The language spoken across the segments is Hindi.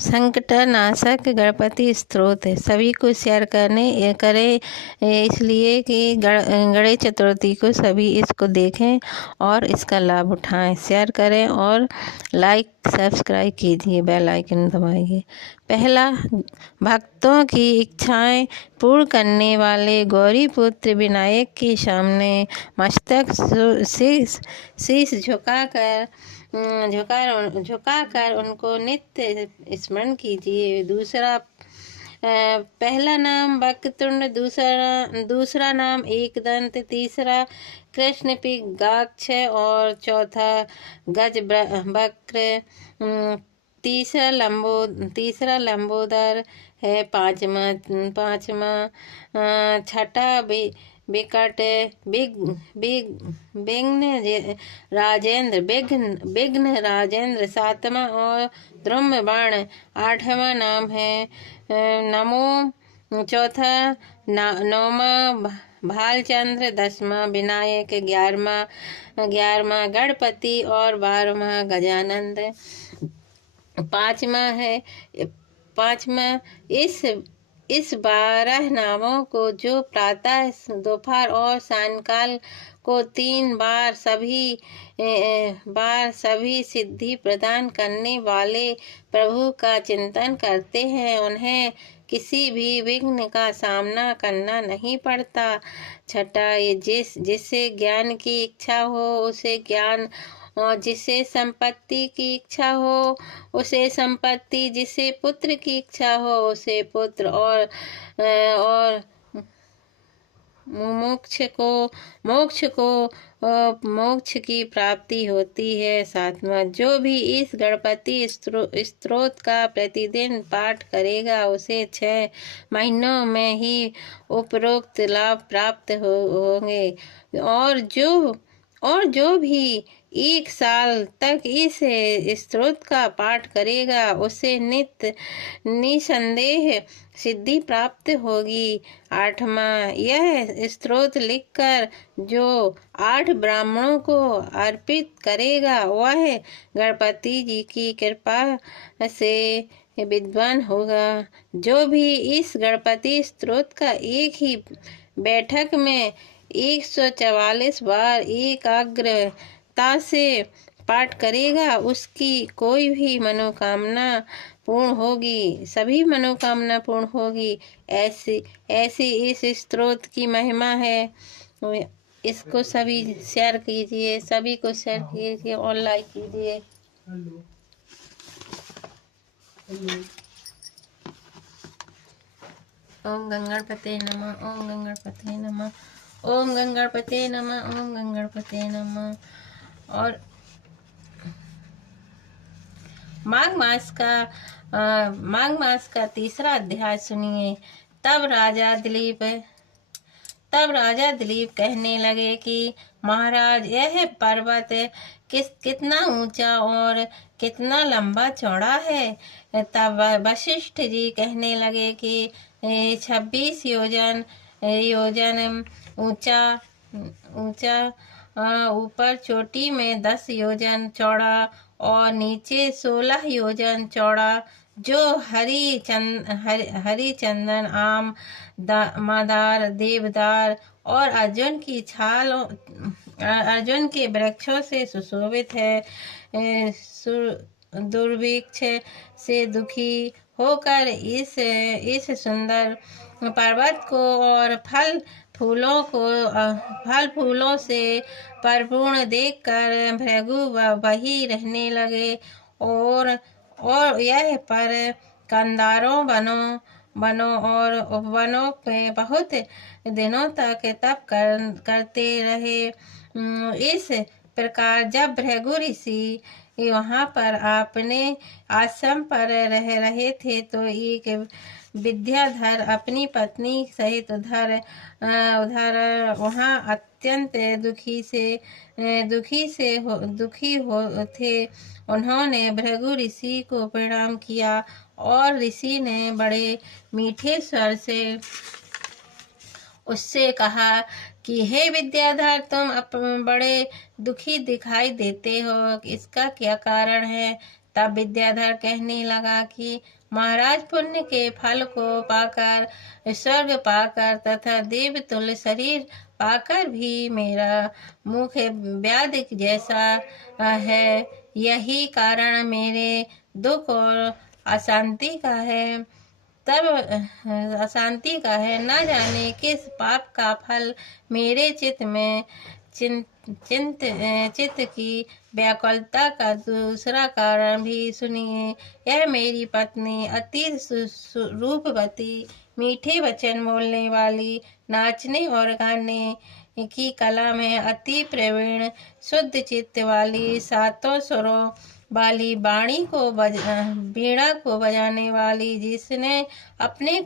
संकटनाशक गणपति स्तोत्र है। सभी को शेयर करें इसलिए कि गणेश चतुर्थी को सभी इसको देखें और इसका लाभ उठाएं। शेयर करें और लाइक सब्सक्राइब कीजिए, बेल आइकन दबाइए। पहला, भक्तों की इच्छाएं पूर्ण करने वाले गौरी पुत्र विनायक के सामने मस्तक शीश झुकाकर उनको नित्य स्मरण कीजिए। दूसरा, पहला नाम वक्रतुंड, दूसरा नाम एकदंत, तीसरा कृष्ण पिगाक्ष और चौथा गज वक्र, तीसरा लंबोदर है, पांचवा छठा विकट विघ्न राजेंद्र, सातवां और द्रुम बाण, आठवां नाम है नमो, चौथा नौवां भालचंद्र, 10वां विनायक, 11वां गणपति और 12वां गजानंद। पांचवा इस 12 नामों को जो प्रातः, दोपहर और सायंकाल को 3 बार सभी सिद्धि प्रदान करने वाले प्रभु का चिंतन करते हैं, उन्हें किसी भी विघ्न का सामना करना नहीं पड़ता। छठा, जिसे ज्ञान की इच्छा हो उसे ज्ञान, और जिसे संपत्ति की इच्छा हो उसे संपत्ति, जिसे पुत्र की इच्छा हो उसे पुत्र, और मोक्ष की प्राप्ति होती है। सातवां, जो भी इस गणपति स्तोत्र का प्रतिदिन पाठ करेगा उसे 6 महीनों में ही उपरोक्त लाभ प्राप्त होंगे, और जो भी 1 साल तक इस स्तोत्र का पाठ करेगा उसे निसंदेह सिद्धि प्राप्त होगी। 8वां, यह स्तोत्र लिखकर जो 8 ब्राह्मणों को अर्पित करेगा वह गणपति जी की कृपा से विद्वान होगा। जो भी इस गणपति स्तोत्र का एक ही बैठक में 144 बार एकाग्रता से पाठ करेगा उसकी कोई भी मनोकामना पूर्ण होगी, सभी मनोकामना पूर्ण होगी। ऐसी इस स्तोत्र की महिमा है। इसको सभी शेयर कीजिए, सभी को शेयर कीजिए और लाइक कीजिए। ओम गंगणपते नमः, ओम गंगणपते नमः, ओम गंगणपते नमः, ओम गंगणपते नमः। और माघ मास का तीसरा अध्याय सुनिए। तब राजा दिलीप कहने लगे कि महाराज, यह पर्वत कितना ऊंचा और कितना लंबा चौड़ा है। तब वशिष्ठ जी कहने लगे कि 26 योजन ऊंचा, ऊपर चोटी में 10 योजन चौड़ा और नीचे 16 योजन चौड़ा, जो हरी चंदन, आम, मादार, देवदार और अर्जुन के वृक्षों से सुशोभित है। दुर्भिक्ष से दुखी होकर इस सुंदर पर्वत को और फल फूलों से परिपूर्ण देखकर भृगु वहीं रहने लगे, और यह पर कंदारों वनों और उपवनों में बहुत दिनों तक तप करते रहे। इस प्रकार जब भृगु ऋषि वहां पर अपने आश्रम पर रह रहे थे तो एक विद्याधर अपनी पत्नी सहित उधर वहां अत्यंत दुखी थे। उन्होंने भृगु ऋषि को प्रणाम किया और ऋषि ने बड़े मीठे स्वर से उससे कहा कि हे विद्याधर, तुम बड़े दुखी दिखाई देते हो, इसका क्या कारण है। तब विद्याधर कहने लगा कि महाराज, पुण्य के फल को पाकर, स्वर्ग पाकर तथा देवतुल्य शरीर पाकर भी मेरा मुख व्याधि जैसा है। यही कारण मेरे दुख और अशांति का है। न जाने किस पाप का फल मेरे चित्त में चित्त की व्याकुलता का दूसरा कारण भी सुनिए। यह मेरी पत्नी अति रूपवती, मीठे वचन बोलने वाली, नाचने और गाने की कला में अति प्रवीण, शुद्ध चित्त वाली, सातों स्वरों वाली, वीणा को बजाने वाली, जिसने अपने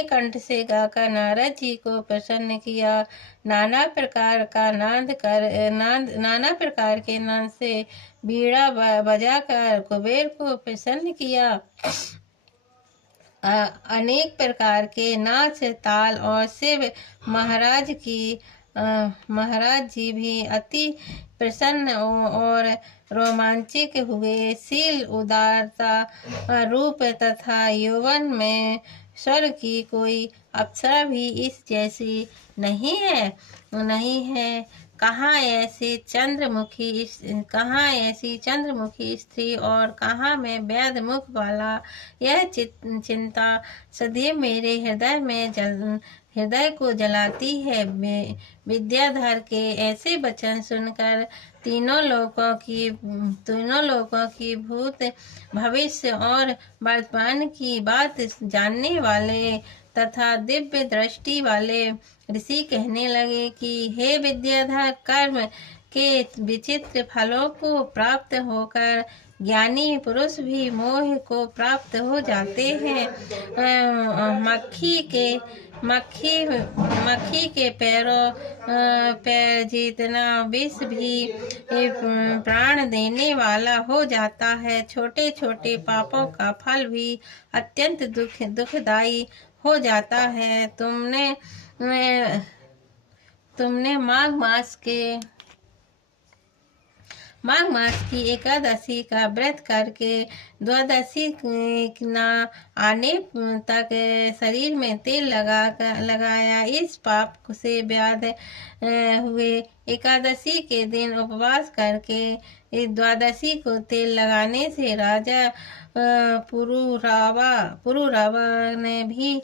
कंठ से गाकर नारद जी को प्रसन्न किया, नाना प्रकार के नाद से वीणा बजाकर कुबेर को प्रसन्न किया, अनेक प्रकार के नाच, ताल और शिव महाराज जी भी अति प्रसन्न और रोमांचित हुए। शील, उदारता, रूप तथा यौवन में स्वर्ग की कोई अप्सरा भी इस जैसी नहीं है। कहाँ ऐसी चंद्रमुखी स्त्री और कहाँ मैं व्याध मुख वाला। यह चिंता सदैव मेरे हृदय को जलाती है। विद्याधर के ऐसे वचन सुनकर तीनों लोकों की भूत, भविष्य और वर्तमान की बात जानने वाले तथा दिव्य दृष्टि वाले ऋषि कहने लगे कि हे विद्याधर, कर्म के विचित्र फलों को प्राप्त होकर ज्ञानी पुरुष भी मोह को प्राप्त हो जाते हैं। मक्खी के पैर जितना विष भी प्राण देने वाला हो जाता है। छोटे छोटे पापों का फल भी अत्यंत दुखदायी हो जाता है। तुमने माघ मास की एकादशी का व्रत करके द्वादशी न आने तक शरीर में तेल लगाया। इस पाप से व्याध हुए। एकादशी के दिन उपवास करके द्वादशी को तेल लगाने से राजा पुरुरावा ने भी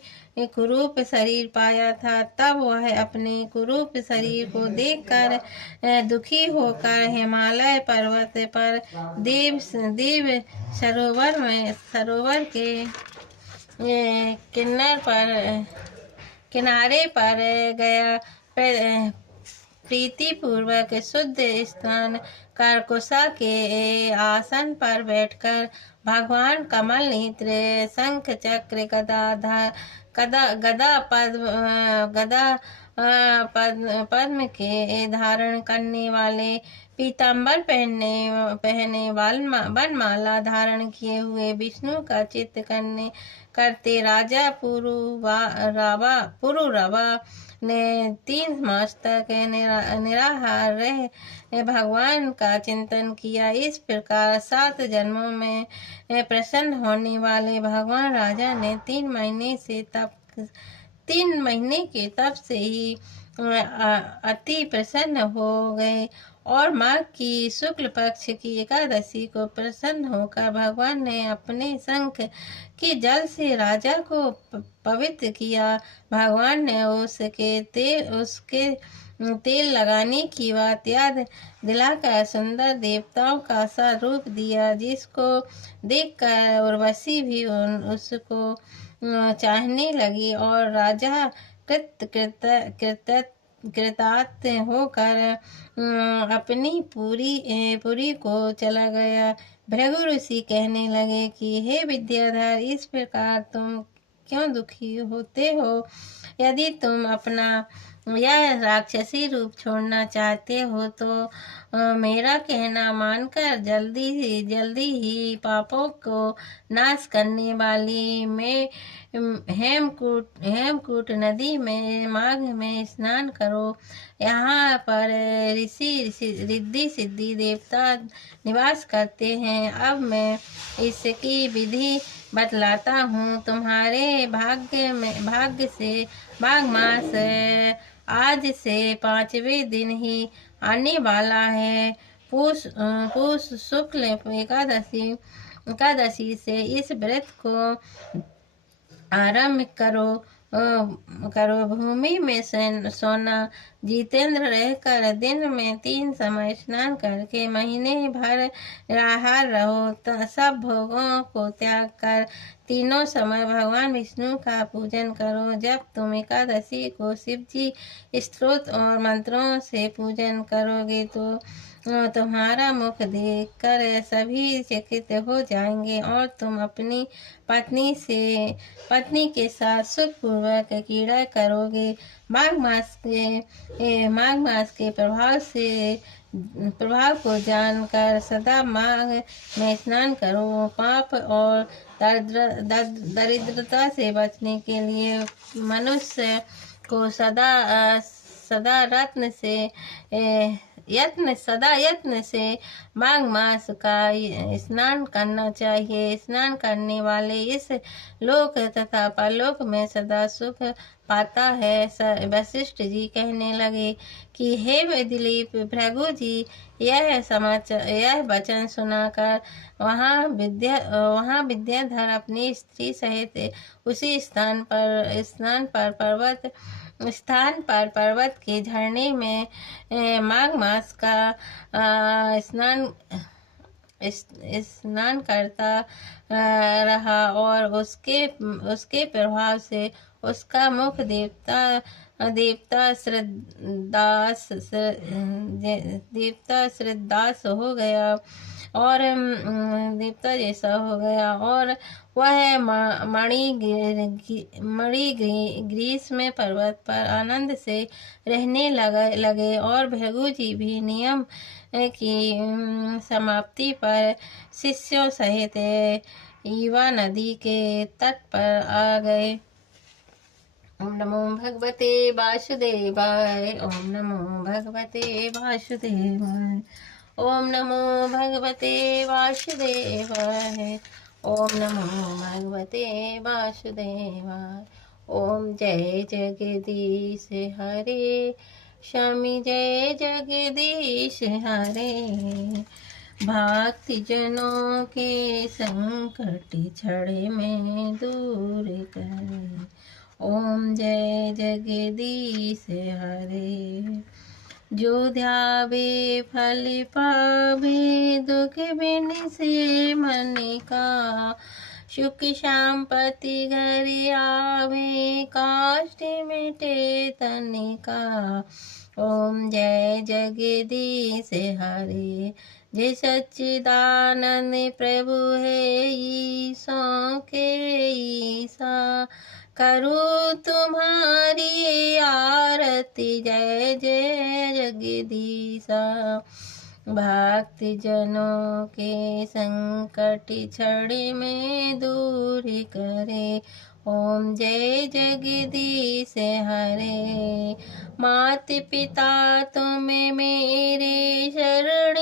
कुरूप शरीर पाया था। तब वह अपने कुरूप शरीर को देखकर दुखी होकर हिमालय पर्वत पर देव सरोवर के किनारे पर गया। प्रीतिपूर्वक शुद्ध स्नान कर कुशा के आसन पर बैठकर भगवान कमल नेत्र, शंख चक्र, गदा पद्म के धारण करने वाले, पीताम्बर पहने वनमाला धारण किए हुए विष्णु का चित्त करते राजा पुरुरवा ने 3 मास तक निराहार रह भगवान का चिंतन किया। इस प्रकार 7 जन्मों में प्रसन्न होने वाले भगवान राजा ने 3 महीने के तप से ही अति प्रसन्न हो गए और माघ की शुक्ल पक्ष की एकादशी को प्रसन्न होकर भगवान ने अपने शंख के जल से राजा को पवित्र किया। भगवान ने उसके तेल लगाने की बात याद दिलाकर सुंदर देवताओं का सा रूप दिया, जिसको देखकर उर्वशी भी उसको चाहने लगी और राजा कृतार्थ होकर अपनी पुरी को चला गया। भृगु ऋषि कहने लगे कि हे विद्याधर, इस प्रकार तुम क्यों दुखी होते हो? यदि तुम अपना यह राक्षसी रूप छोड़ना चाहते हो तो मेरा कहना मानकर जल्दी ही पापों को नाश करने वाली हेमकूट नदी में माघ में स्नान करो। यहाँ पर रिद्धि सिद्धि देवता निवास करते हैं। अब मैं इसकी विधि बतलाता हूँ। तुम्हारे भाग्य से माघ मास आज से 5वें दिन ही आने वाला है। पूष शुक्ल एकादशी से इस व्रत को आरंभ करो। भूमि में सोना जितेंद्र रहकर दिन में 3 समय स्नान करके महीने भर निराहार रहो। सब भोगों को त्याग कर तीनों समय भगवान विष्णु का पूजन करो। जब तुम एकादशी को शिवजी स्तोत्र और मंत्रों से पूजन करोगे तो तुम्हारा मुख देखकर सभी चकित हो जाएंगे और तुम अपनी पत्नी के साथ सुखपूर्वक क्रीड़ा करोगे। माघ मास के प्रभाव को जानकर सदा माघ में स्नान करो। पाप और दरिद्रता से बचने के लिए मनुष्य को सदा यत्न से माघ मास का स्नान करना चाहिए। स्नान करने वाले इस लोक तथा परलोक में सदा सुख पाता है। वशिष्ठ जी कहने लगे कि हे दिलीप भृगु जी, यह वचन सुनाकर वहाँ विद्याधर अपनी स्त्री सहित उसी स्थान पर पर्वत के झरने में माघ मास का स्नान करता रहा और उसके प्रभाव से उसका मुख देवता श्रद्धास हो गया और देवता जैसा हो गया और वह ग्रीष्म पर्वत पर आनंद से रहने लगे और भृगु जी भी नियम की समाप्ति पर शिष्यों सहित ईवा नदी के तट पर आ गए। ओम नमो भगवते वासुदेवाय। ओम नमो भगवते वासुदेवाय। ओम नमो भगवते वासुदेवाय। ओम नमो भगवते वासुदेवाय। ओम जय जगदीश हरे। स्वामी जय जगदीश हरे। भक्ति जनों के संकट छड़े में दूर करे। ओम जय जगदीश हरे। जो ध्यावे फल पावे दुख बिन से मन का। सुख शांपति घर आवे काष्ठ मिटे तन का। ओम जय जगदीश हरे। जय सच्चिदानंद प्रभु है ईसों के ईसा। करूँ तुम्हारी आरती जय जय जगदीशा। भक्ति जनों के संकट छड़े में दूर करे। ओम जय जगदीश हरे। मात पिता तुम्हें मेरे शरण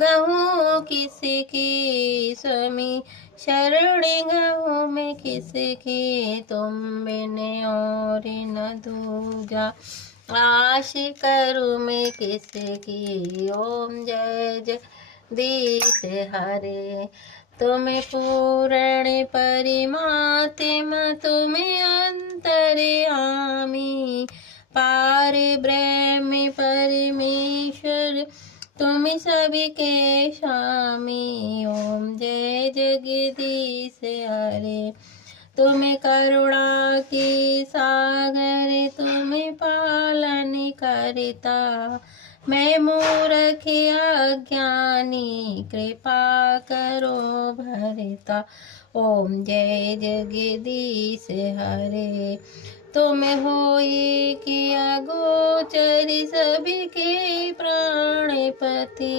गहूँ किसकी। स्वामी शरण गहूँ में किसकी। तुम बिन और न दूजा आश करूँ मैं किसकी। ओम जय जगदीश हरे। तुम पूर्ण परिमात्मा तुम अंतर्यामी। पार ब्रह्म परमेश्वर तुम सबके स्वामी। ओम जय जगदीश हरे। तुम करुणा की सागर तुम पालन करता। मैं मूर्ख अज्ञानी कृपा करो भरता। ओम जय जगदीश हरे। तुम होए किया गोचर सबके प्राणपति।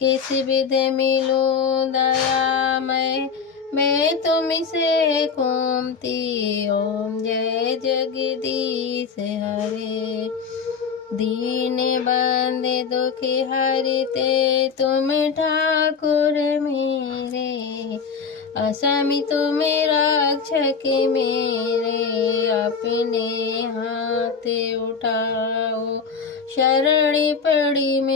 किस विध मिलो दयामय मैं तुमसे घूमती। ओम जय जगदीश हरे। दीन बंदे दुख हरते तुम ठाकुर मेरे। असमी तुम रक्षक मेरे। अपने हाथ उठाओ शरण पड़ी में।